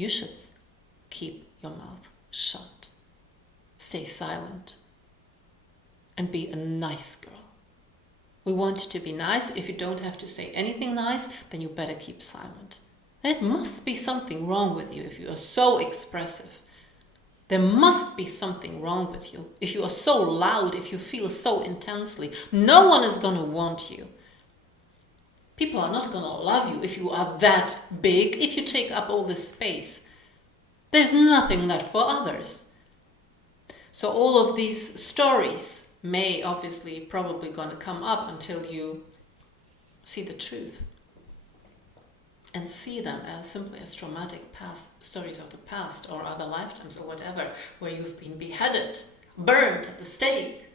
you should keep your mouth shut. Stay silent. And be a nice girl. We want you to be nice. If you don't have to say anything nice, then you better keep silent. There must be something wrong with you if you are so expressive. There must be something wrong with you if you are so loud, if you feel so intensely. No one is going to want you. People are not going to love you if you are that big, if you take up all this space. There's nothing left for others. So all of these stories may obviously probably going to come up until you see the truth. And see them as simply as traumatic past stories of the past or other lifetimes or whatever, where you've been beheaded, burned at the stake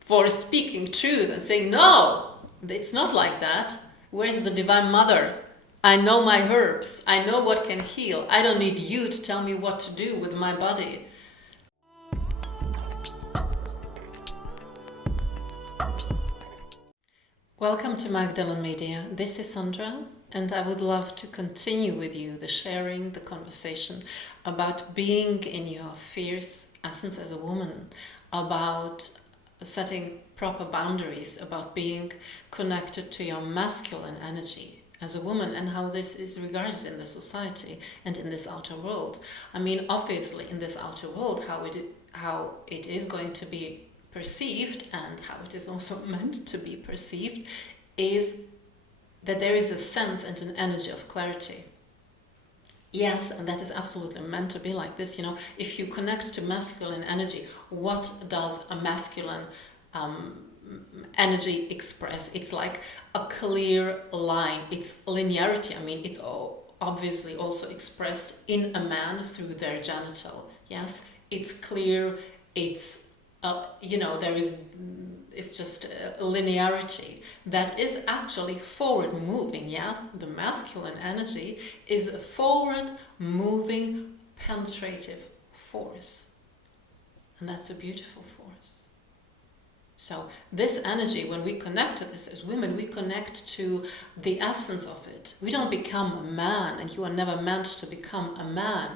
for speaking truth and saying, no, it's not like that. Where's the Divine Mother? I know my herbs. I know what can heal. I don't need you to tell me what to do with my body. Welcome to Magdalene Media. This is Sandra, and I would love to continue with you the sharing, the conversation about being in your fierce essence as a woman, about setting proper boundaries, about being connected to your masculine energy as a woman, and how this is regarded in the society and in this outer world. I mean, obviously in this outer world, how it is going to be perceived and how it is also meant to be perceived is that there is a sense and an energy of clarity. Yes, and that is absolutely meant to be like this. You know, if you connect to masculine energy, what does a masculine energy express? It's like a clear line. It's linearity. I mean, it's obviously also expressed in a man through their genital. Yes, it's clear. It's it's just a linearity that is actually forward moving. Yeah, the masculine energy is a forward moving, penetrative force, and that's a beautiful force. So this energy, when we connect to this as women, we connect to the essence of it. We don't become a man, and you are never meant to become a man.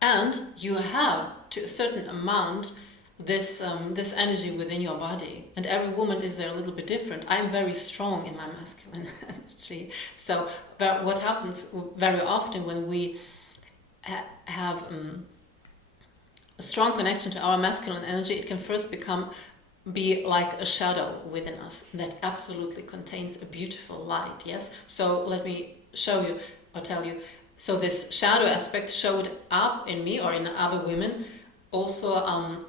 And you have, to a certain amount, this energy within your body, and every woman is there a little bit different. I'm very strong in my masculine energy. So, but what happens very often when we have a strong connection to our masculine energy, it can first be like a shadow within us that absolutely contains a beautiful light. Yes. So let me show you or tell you. So this shadow aspect showed up in me or in other women. Also,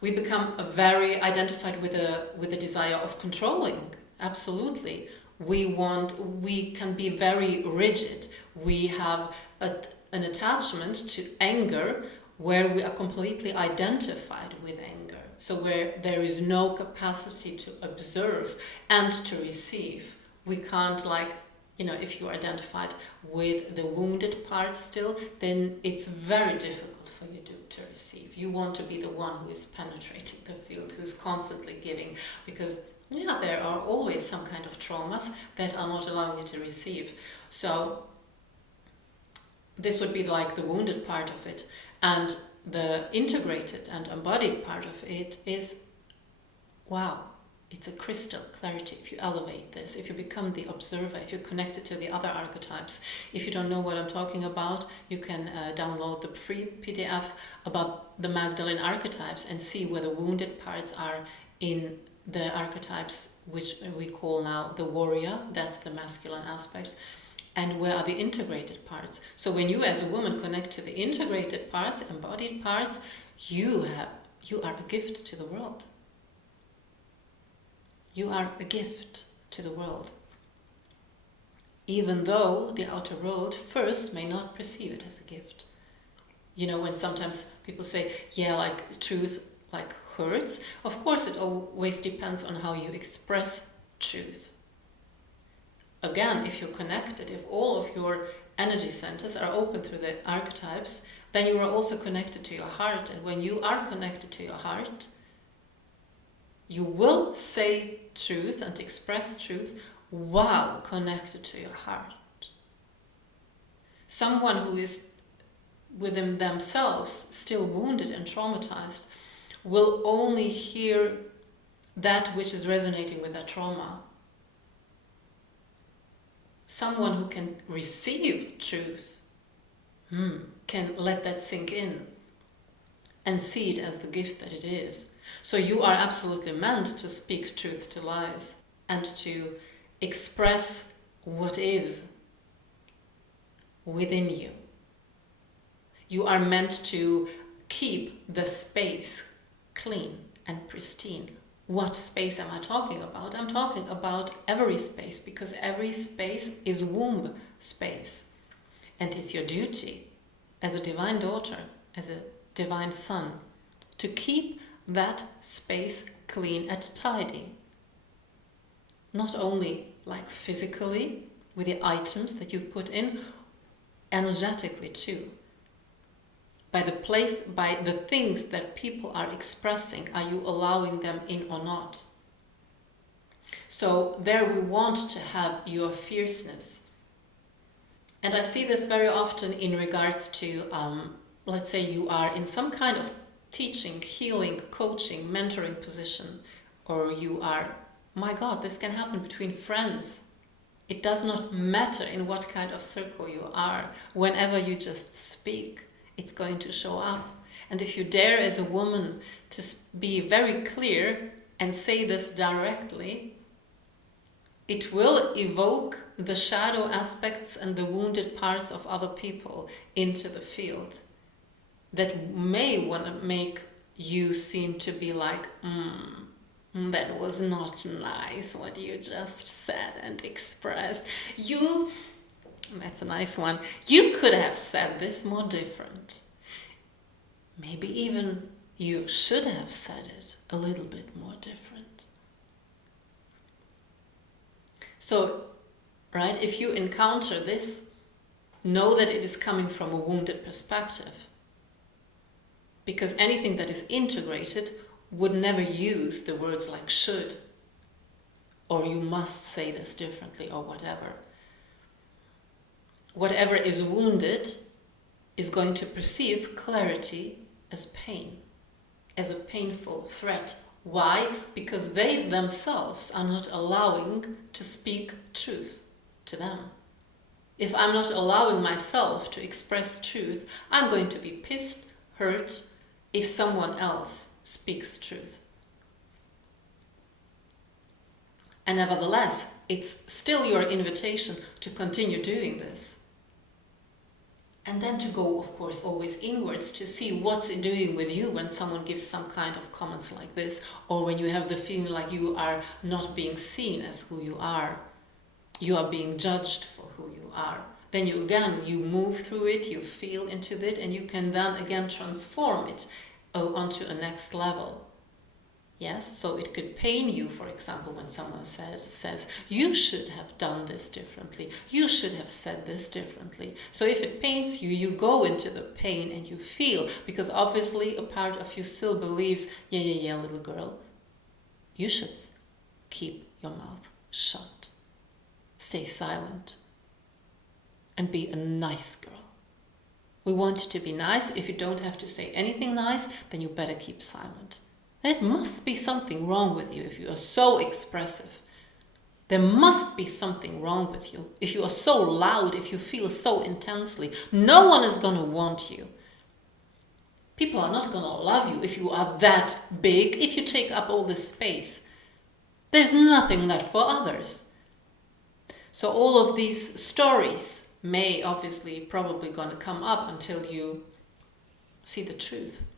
we become very identified with a desire of controlling. Absolutely. We can be very rigid. We have an attachment to anger where we are completely identified with anger. So where there is no capacity to observe and to receive. We can't, like, you know, if you're identified with the wounded part still, then it's very difficult for you to receive. You want to be the one who is penetrating the field, who's constantly giving, because there are always some kind of traumas that are not allowing you to receive. So this would be like the wounded part of it, and the integrated and embodied part of it is, wow, it's a crystal clarity. If you elevate this, if you become the observer, if you connect it to the other archetypes. If you don't know what I'm talking about, you can download the free PDF about the Magdalene archetypes and see where the wounded parts are in the archetypes, which we call now the warrior. That's the masculine aspect. And where are the integrated parts? So when you as a woman connect to the integrated parts, embodied parts, you are a gift to the world. You are a gift to the world, even though the outer world first may not perceive it as a gift. You know, when sometimes people say, yeah, like truth like hurts, of course it always depends on how you express truth. Again, if you're connected, if all of your energy centers are open through the archetypes, then you are also connected to your heart. And when you are connected to your heart, you will say truth and express truth while connected to your heart. Someone who is within themselves still wounded and traumatized will only hear that which is resonating with that trauma. Someone who can receive truth can let that sink in and see it as the gift that it is. So you are absolutely meant to speak truth to lies and to express what is within you. You are meant to keep the space clean and pristine. What space am I talking about? I'm talking about every space, because every space is womb space. And it's your duty as a divine daughter, as a divine son, to keep that space clean and tidy. Not only like physically, with the items that you put in, energetically too. By the things that people are expressing, are you allowing them in or not? So there we want to have your fierceness. And I see this very often in regards to, let's say you are in some kind of teaching, healing, coaching, mentoring position, or you are, my God, this can happen between friends. It does not matter in what kind of circle you are. Whenever you just speak, it's going to show up. And if you dare as a woman to be very clear and say this directly, it will evoke the shadow aspects and the wounded parts of other people into the field that may want to make you seem to be like, that was not nice what you just said and expressed. That's a nice one. You could have said this more different. Maybe even you should have said it a little bit more different. So, right, if you encounter this, know that it is coming from a wounded perspective. Because anything that is integrated would never use the words like should, or you must say this differently, or whatever. Whatever is wounded is going to perceive clarity as pain, as a painful threat. Why? Because they themselves are not allowing to speak truth to them. If I'm not allowing myself to express truth, I'm going to be pissed, hurt, if someone else speaks truth. And nevertheless, it's still your invitation to continue doing this. And then to go, of course, always inwards to see what's it doing with you when someone gives some kind of comments like this, or when you have the feeling like you are not being seen as who you are being judged for who you are. Then you move through it, you feel into it, and you can then again transform it onto a next level. Yes, so it could pain you, for example, when someone says, you should have done this differently, you should have said this differently. So if it pains you, you go into the pain and you feel, because obviously a part of you still believes, yeah, little girl, you should keep your mouth shut. Stay silent and be a nice girl. We want you to be nice. If you don't have to say anything nice, then you better keep silent. There must be something wrong with you if you are so expressive. There must be something wrong with you if you are so loud, if you feel so intensely. No one is going to want you. People are not going to love you if you are that big, if you take up all this space. There's nothing left for others. So all of these stories may probably going to come up until you see the truth.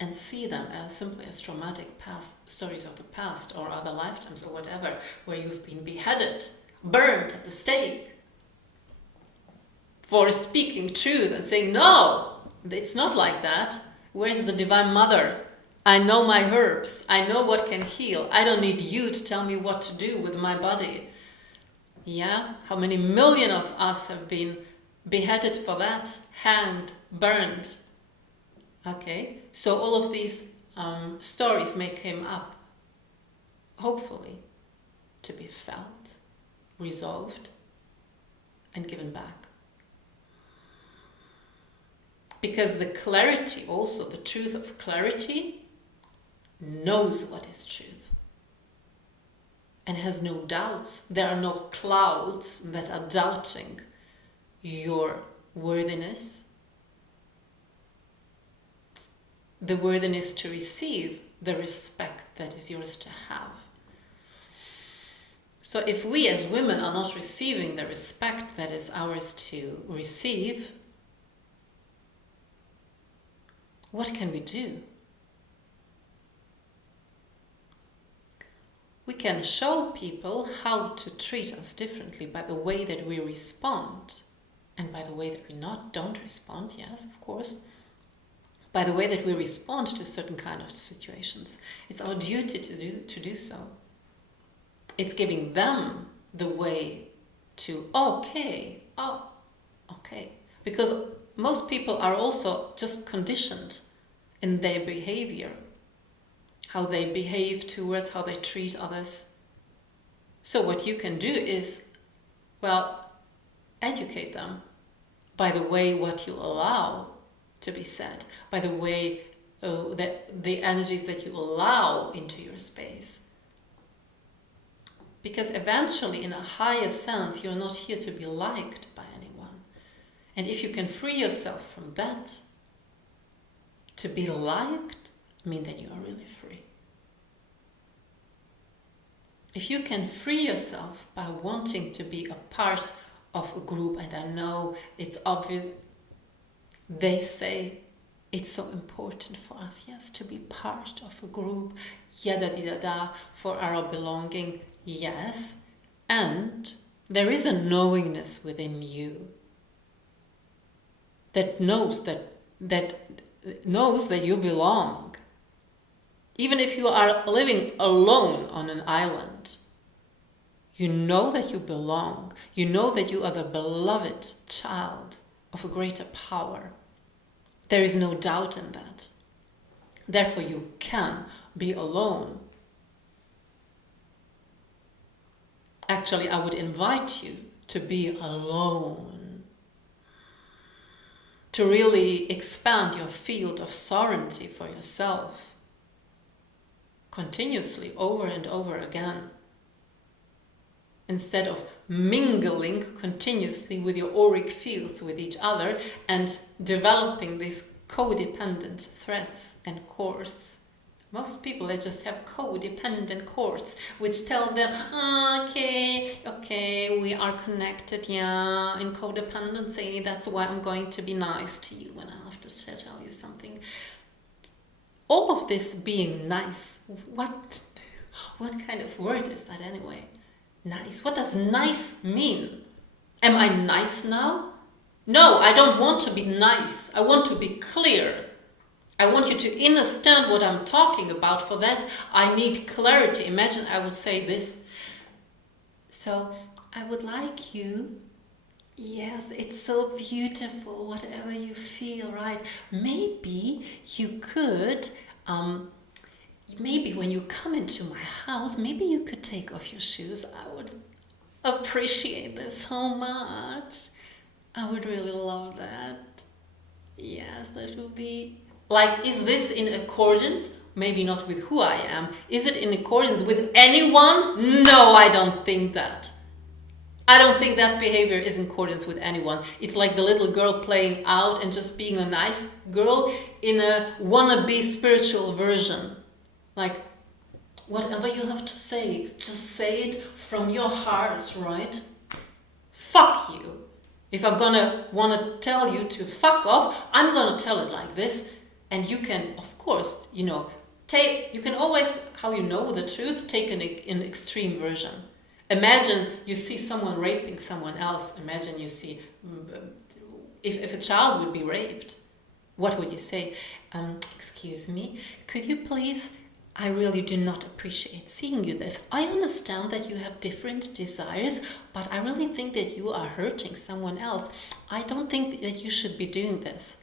And see them as simply as traumatic past stories of the past or other lifetimes or whatever, where you've been beheaded, burned at the stake for speaking truth and saying, no, it's not like that. Where's the Divine Mother? I know my herbs. I know what can heal. I don't need you to tell me what to do with my body. Yeah, how many million of us have been beheaded for that, hanged, burned? Okay, so all of these stories may come up, hopefully, to be felt, resolved, and given back Because the clarity, also the truth of clarity, knows what is truth and has no doubts. There are no clouds that are doubting your worthiness, the worthiness to receive the respect that is yours to have. So if we as women are not receiving the respect that is ours to receive, what can we do? We can show people how to treat us differently by the way that we respond, and by the way that we don't respond, yes, of course, by the way that we respond to certain kind of situations. It's our duty to do so. It's giving them the way to, okay. Because most people are also just conditioned in their behavior, how they behave towards, how they treat others. So what you can do is, educate them by the way what you allow to be said, by the way that the energies that you allow into your space. Because eventually, in a higher sense, you're not here to be liked by anyone. And if you can free yourself from that, to be liked, then you are really free. If you can free yourself by wanting to be a part of a group, and I know it's obvious, they say it's so important for us, yes, to be part of a group, for our belonging, yes, and there is a knowingness within you that knows that you belong. Even if you are living alone on an island, you know that you belong. You know that you are the beloved child of a greater power. There is no doubt in that. Therefore, you can be alone. Actually, I would invite you to be alone, to really expand your field of sovereignty for yourself, continuously, over and over again, instead of mingling continuously with your auric fields with each other and developing these codependent threads and cores. Most people, they just have codependent cords which tell them, okay, we are connected, in codependency, that's why I'm going to be nice to you when I have to tell you something. All of this being nice, what kind of word is that anyway? Nice. What does nice mean? Am I nice now? No, I don't want to be nice. I want to be clear. I want you to understand what I'm talking about. For that, I need clarity. Imagine I would say this. So, I would like you, yes, it's so beautiful, whatever you feel, right? Maybe you could, maybe when you come into my house, maybe you could take off your shoes. I would appreciate this so much. I would really love that. Yes, that would be... Like, is this in accordance? Maybe not with who I am. Is it in accordance with anyone? No, I don't think that. I don't think that behavior is in accordance with anyone. It's like the little girl playing out and just being a nice girl in a wannabe spiritual version. Like, whatever you have to say, just say it from your heart, right? Fuck you. If I'm gonna wanna tell you to fuck off, I'm gonna tell it like this. And you can, of course, you can always, how you know the truth, take an extreme version. Imagine you see someone raping someone else. Imagine you see, if a child would be raped, what would you say? Excuse me, could you please, I really do not appreciate seeing you this. I understand that you have different desires, but I really think that you are hurting someone else. I don't think that you should be doing this.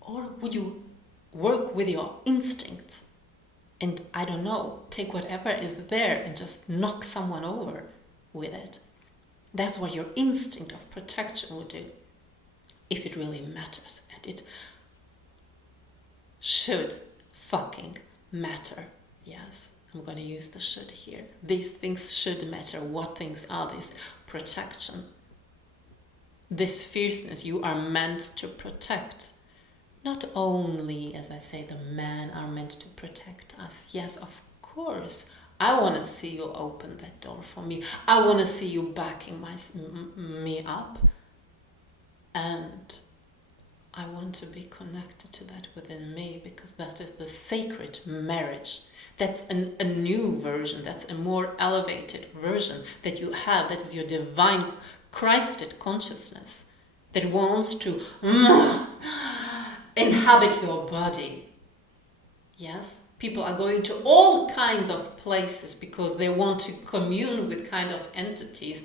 Or would you work with your instincts and, I don't know, take whatever is there and just knock someone over with it? That's what your instinct of protection would do. if it really matters, and it should fucking matter. Yes, I'm going to use the should here. These things should matter. What things are these? Protection. This fierceness you are meant to protect. Not only, as I say, the men are meant to protect us. Yes, of course. I want to see you open that door for me. I want to see you backing me up. And I want to be connected to that within me, because that is the sacred marriage. That's a new version. That's a more elevated version that you have. That is your divine Christed consciousness that wants to inhabit your body. Yes, people are going to all kinds of places because they want to commune with kind of entities.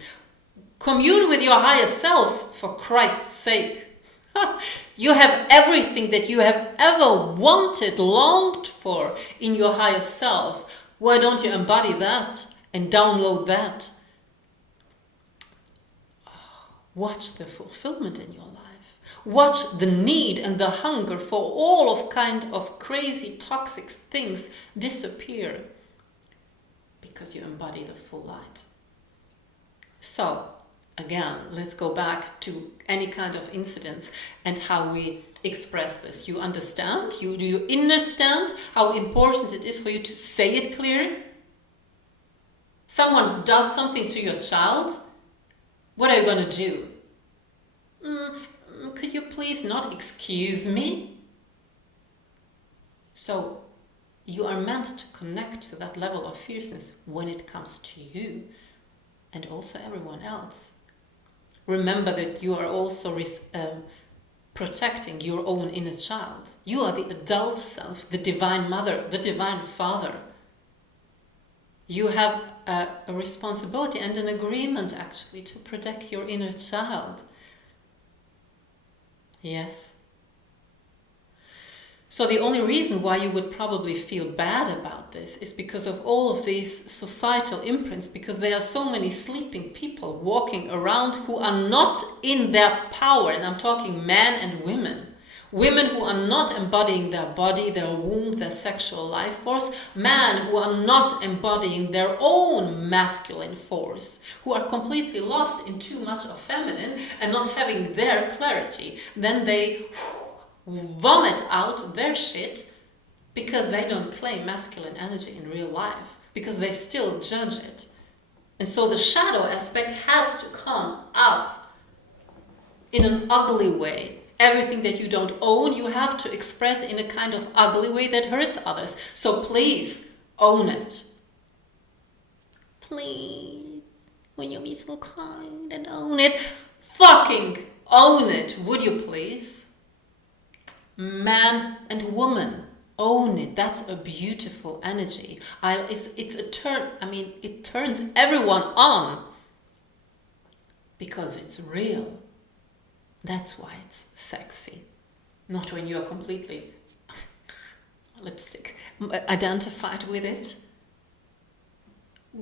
Commune with your higher self, for Christ's sake. You have everything that you have ever wanted, longed for in your higher self. Why don't you embody that and download that? Watch the fulfillment in your life. Watch the need and the hunger for all of kind of crazy, toxic things disappear because you embody the full light. So, again, let's go back to any kind of incidents and how we express this. You understand? Do you understand how important it is for you to say it clear? Someone does something to your child. What are you going to do? Could you please not excuse me? So you are meant to connect to that level of fierceness when it comes to you and also everyone else. Remember that you are also protecting your own inner child. You are the adult self, the divine mother, the divine father. You have a responsibility and an agreement actually to protect your inner child. Yes. So the only reason why you would probably feel bad about this is because of all of these societal imprints, because there are so many sleeping people walking around who are not in their power, and I'm talking men and women. Women who are not embodying their body, their womb, their sexual life force. Men who are not embodying their own masculine force, who are completely lost in too much of feminine and not having their clarity. Then they vomit out their shit because they don't claim masculine energy in real life, because they still judge it. And so the shadow aspect has to come up in an ugly way. Everything that you don't own, you have to express in a kind of ugly way that hurts others. So please, own it. Please, will you be so kind and own it? Fucking own it, would you please? Man and woman, own it. That's a beautiful energy. It turns everyone on because it's real. That's why it's sexy. Not when you are completely lipstick identified with it.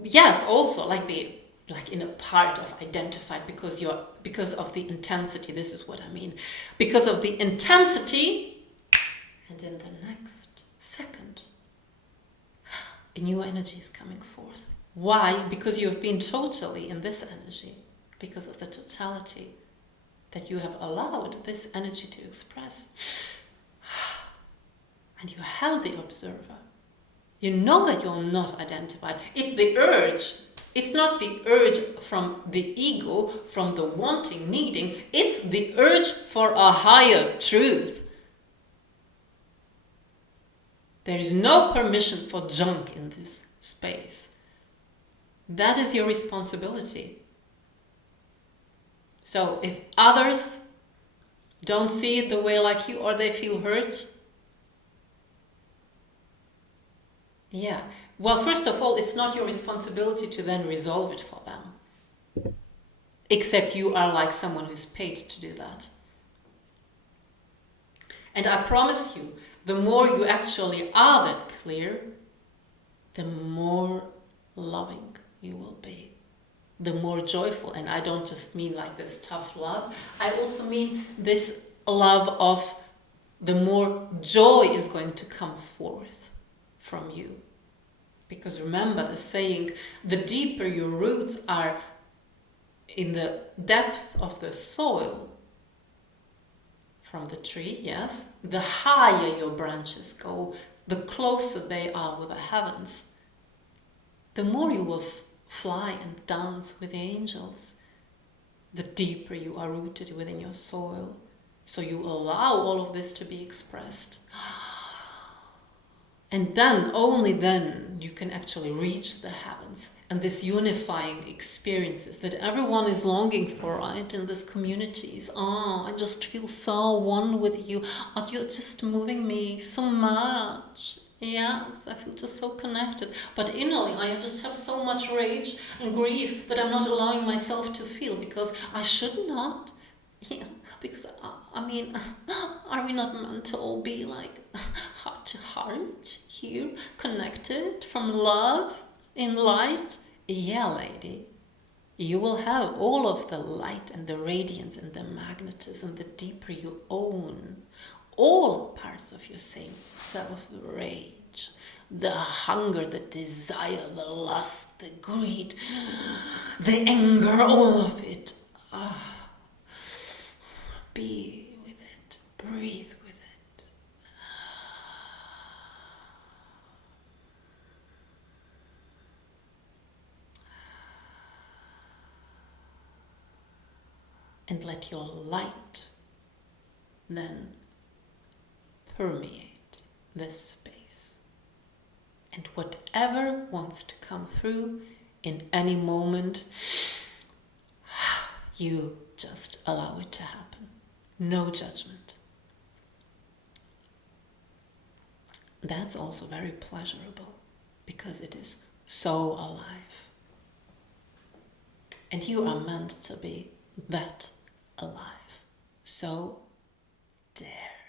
Yes, also like in a part of identified because of the intensity. This is what I mean. Because of the intensity, and in the next second, a new energy is coming forth. Why? Because you have been totally in this energy, because of the totality that you have allowed this energy to express. And you have the observer. You know that you're not identified. It's the urge. It's not the urge from the ego, from the wanting, needing. It's the urge for a higher truth. There is no permission for junk in this space. That is your responsibility. So if others don't see it the way like you, or they feel hurt, well, first of all, it's not your responsibility to then resolve it for them. Except you are like someone who's paid to do that. And I promise you, the more you actually are that clear, the more loving you will be. the more joyful. And I don't just mean like this tough love. I also mean this love of the more joy is going to come forth from you. Because remember the saying, the deeper your roots are in the depth of the soil from the tree, yes, the higher your branches go, the closer they are with the heavens, the more you will fly and dance with the angels, the deeper you are rooted within your soil. So you allow all of this to be expressed. And then, only then, you can actually reach the heavens and this unifying experiences that everyone is longing for, right? In these communities. Oh, I just feel so one with you. Oh, you're just moving me so much. Yes, I feel just so connected. But innerly, I just have so much rage and grief that I'm not allowing myself to feel because I should not. Yeah, because I mean, are we not meant to all be like heart to heart here, connected from love in light? Yeah, lady, you will have all of the light and the radiance and the magnetism the deeper you own all parts of your same self, the rage, the hunger, the desire, the lust, the greed, the anger, all of it. Be with it, breathe with it. And let your light then permeate this space. And whatever wants to come through in any moment, you just allow it to happen. No judgment. That's also very pleasurable because it is so alive. And you are meant to be that alive. So dare.